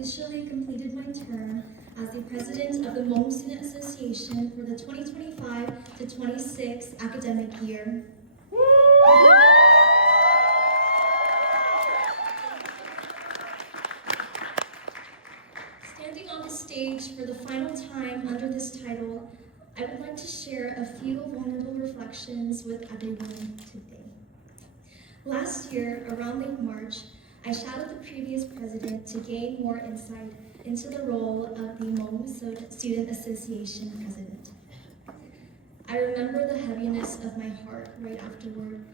officially completed my term as the president of the Hmong Student Association for the 2025 to 26 academic year. Standing on the stage for the final time under this title, I would like to share a few vulnerable reflections with everyone today. Last year, around late March, I shadowed the previous president to gain more insight into the role of the Hmong Student Association president. I remember the heaviness of my heart right afterward,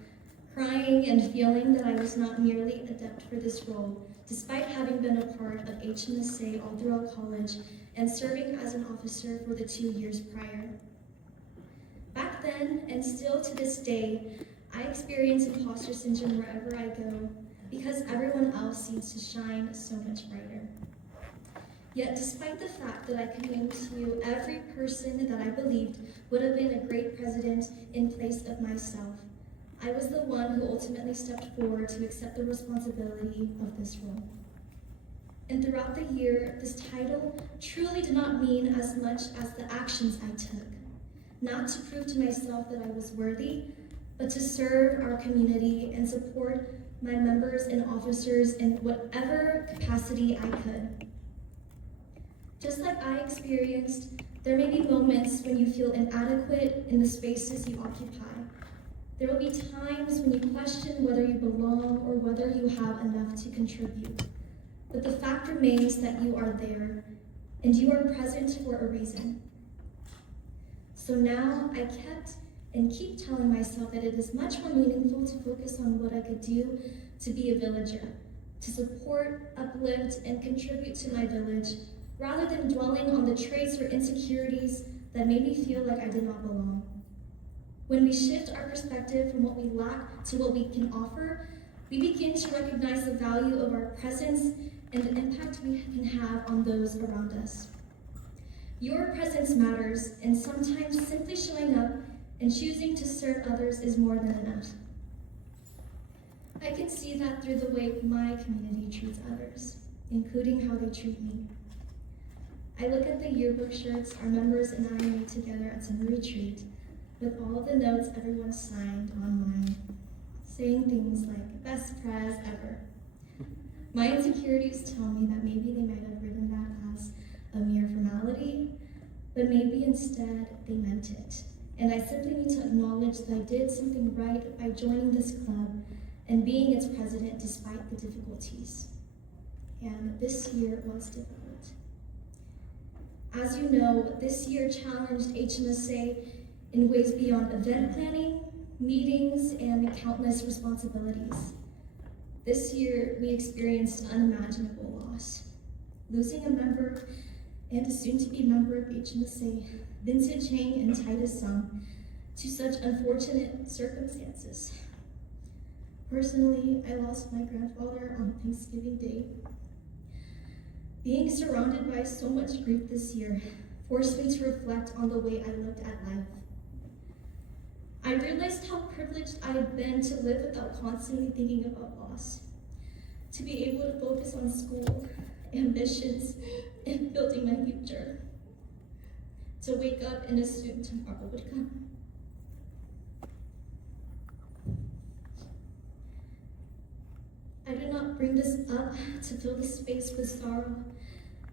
crying and feeling that I was not nearly adept for this role, despite having been a part of HMSA all throughout college and serving as an officer for the 2 years prior. Back then, and still to this day, I experience imposter syndrome wherever I go because everyone else seems to shine so much brighter. Yet despite the fact that I could name to you every person that I believed would have been a great president in place of myself, I was the one who ultimately stepped forward to accept the responsibility of this role. And throughout the year, this title truly did not mean as much as the actions I took, not to prove to myself that I was worthy, but to serve our community and support my members and officers in whatever capacity I could. Just like I experienced, there may be moments when you feel inadequate in the spaces you occupy. There will be times when you question whether you belong or whether you have enough to contribute. But the fact remains that you are there, and you are present for a reason. So now I kept and keep telling myself that it is much more meaningful to focus on what I could do to be a villager, to support, uplift, and contribute to my village, rather than dwelling on the traits or insecurities that made me feel like I did not belong. When we shift our perspective from what we lack to what we can offer, we begin to recognize the value of our presence and the impact we can have on those around us. Your presence matters, and sometimes simply showing up and choosing to serve others is more than enough. I can see that through the way my community treats others, including how they treat me. I look at the yearbook shirts our members and I made together at summer retreat, with all of the notes everyone signed on mine, saying things like, best prez ever. My insecurities tell me that maybe they might have written that as a mere formality, but maybe instead they meant it. And I simply need to acknowledge that I did something right by joining this club and being its president despite the difficulties. And this year was difficult. As you know, this year challenged HMSA in ways beyond event planning, meetings, and countless responsibilities. This year, we experienced unimaginable loss. Losing a member and a soon-to-be member of HMSA, Vincent Chang and Titus Sung, to such unfortunate circumstances. Personally, I lost my grandfather on Thanksgiving Day. Being surrounded by so much grief this year forced me to reflect on the way I looked at life. I realized how privileged I had been to live without constantly thinking about loss, to be able to focus on school, ambitions, and building my future, to wake up and assume tomorrow would come. I do not bring this up to fill the space with sorrow,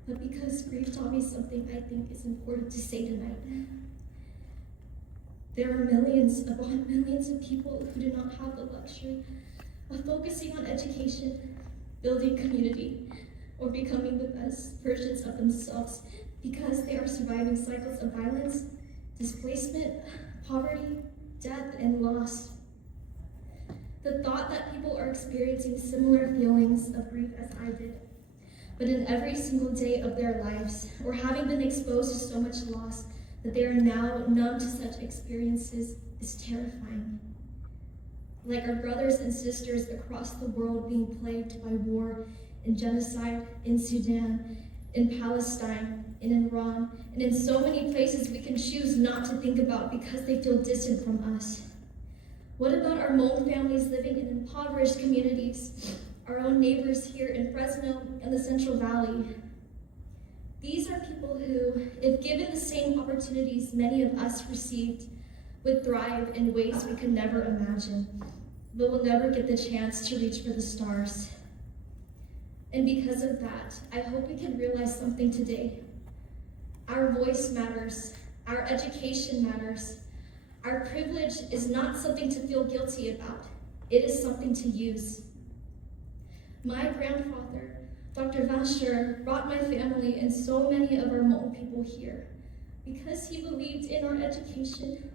but because grief taught me something I think is important to say tonight. There are millions upon millions of people who do not have the luxury of focusing on education, building community, or becoming the best versions of themselves because they are surviving cycles of violence, displacement, poverty, death, and loss. The thought that people are experiencing similar feelings of grief as I did, but in every single day of their lives, or having been exposed to so much loss that they are now numb to such experiences, is terrifying. Like our brothers and sisters across the world being plagued by war and genocide in Sudan, in Palestine, and in Iran, and in so many places we can choose not to think about because they feel distant from us. What about our Hmong families living in impoverished communities our own neighbors here in Fresno and the Central Valley. These are people who, if given the same opportunities many of us received, would thrive in ways we could never imagine, but will never get the chance to reach for the stars. And because of that, I hope we can realize something today. Our voice matters, our education matters. Our privilege is not something to feel guilty about. It is something to use. My grandfather, Dr. Vasher, brought my family and so many of our Hmong people here because he believed in our education.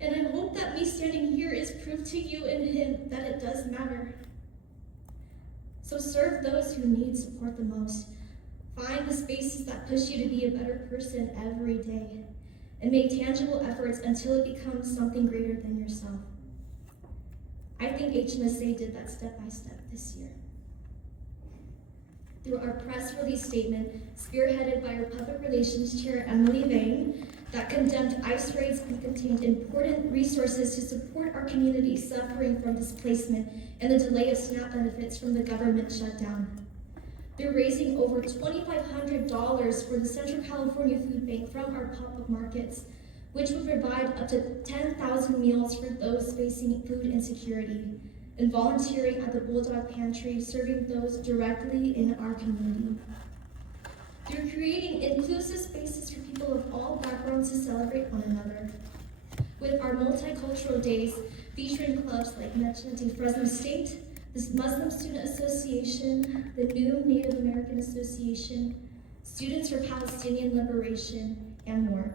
And I hope that me standing here is proof to you and him that it does matter. So serve those who need support the most. Find the spaces that push you to be a better person every day. And make tangible efforts until it becomes something greater than yourself. I think HMSA did that step by step this year. Through our press release statement, spearheaded by our public relations chair, Emily Vane, that condemned ICE raids and contained important resources to support our community suffering from displacement and the delay of SNAP benefits from the government shutdown. Through raising over $2,500 for the Central California Food Bank from our public markets, which would provide up to 10,000 meals for those facing food insecurity, and volunteering at the Bulldog Pantry, serving those directly in our community. Through creating inclusive spaces for people of all backgrounds to celebrate one another. With our multicultural days featuring clubs like Mechante Fresno State, the Muslim Student Association, the New Native American Association, Students for Palestinian Liberation, and more.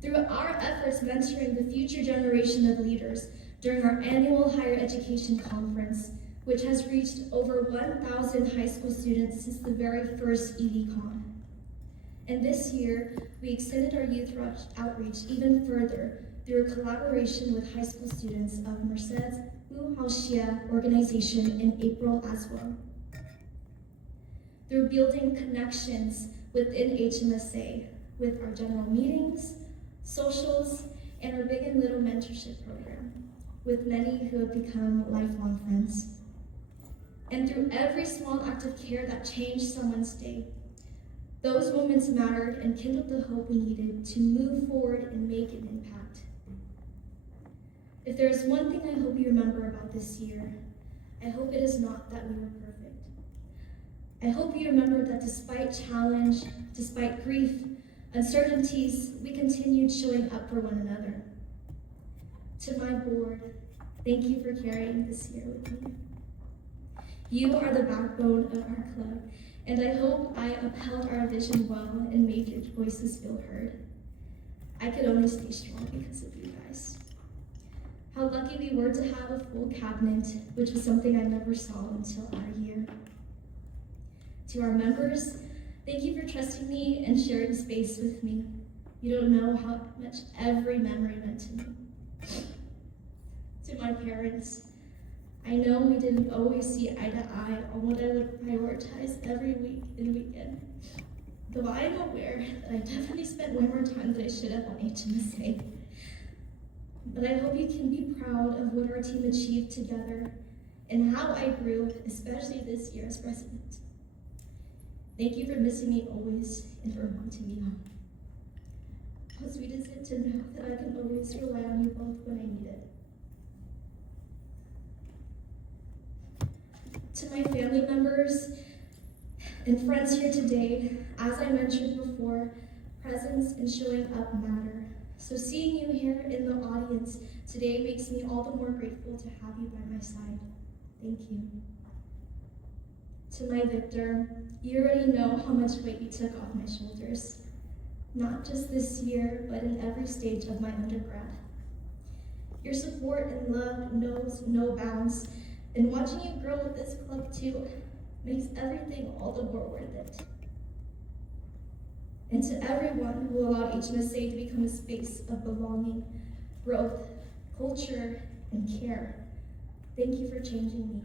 Through our efforts mentoring the future generation of leaders during our annual higher education conference, which has reached over 1,000 high school students since the very first EVCon. And this year, we extended our youth outreach even further through a collaboration with high school students of Merced's Uhaoshia organization in April as well. Through building connections within HMSA with our general meetings, socials, and our Big and Little mentorship program, with many who have become lifelong friends. And through every small act of care that changed someone's day, those moments mattered and kindled the hope we needed to move forward and make an impact. If there is one thing I hope you remember about this year, I hope it is not that we were perfect. I hope you remember that despite challenge, despite grief, uncertainties, we continued showing up for one another. To my board, thank you for carrying this year with me. You are the backbone of our club, and I hope I upheld our vision well and made your voices feel heard. I could only stay strong because of you guys. How lucky we were to have a full cabinet, which was something I never saw until our year. To our members, thank you for trusting me and sharing space with me. You don't know how much every memory meant to me. To my parents, I know we didn't always see eye to eye on what I would prioritize every week and weekend, though I am aware that I definitely spent way more time than I should have on HMSA. But I hope you can be proud of what our team achieved together and how I grew, especially this year as president. Thank you for missing me always and for wanting me home. How sweet is it to know that I can always rely on you both when I need it. To my family members and friends here today, as I mentioned before, presence and showing up matter. So seeing you here in the audience today makes me all the more grateful to have you by my side. Thank you. To my Victor, you already know how much weight you took off my shoulders, not just this year, but in every stage of my undergrad. Your support and love knows no bounds, and watching you grow with this club too makes everything all the more worth it. And to everyone who allowed HMSA to become a space of belonging, growth, culture, and care, thank you for changing me.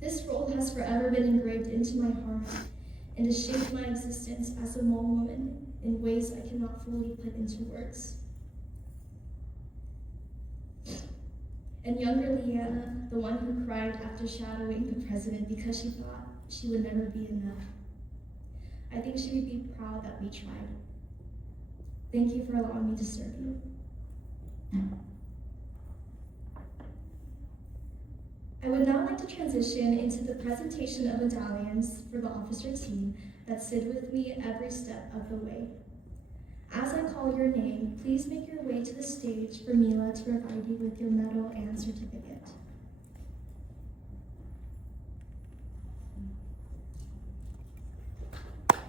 This role has forever been engraved into my heart and has shaped my existence as a Hmong woman in ways I cannot fully put into words. and younger Liana, the one who cried after shadowing the president because she thought she would never be enough. I think she would be proud that we tried. Thank you for allowing me to serve you. I would now like to transition into the presentation of medallions for the officer team that stood with me every step of the way. As I call your name, please make your way to the stage for Mila to provide you with your medal and certificate.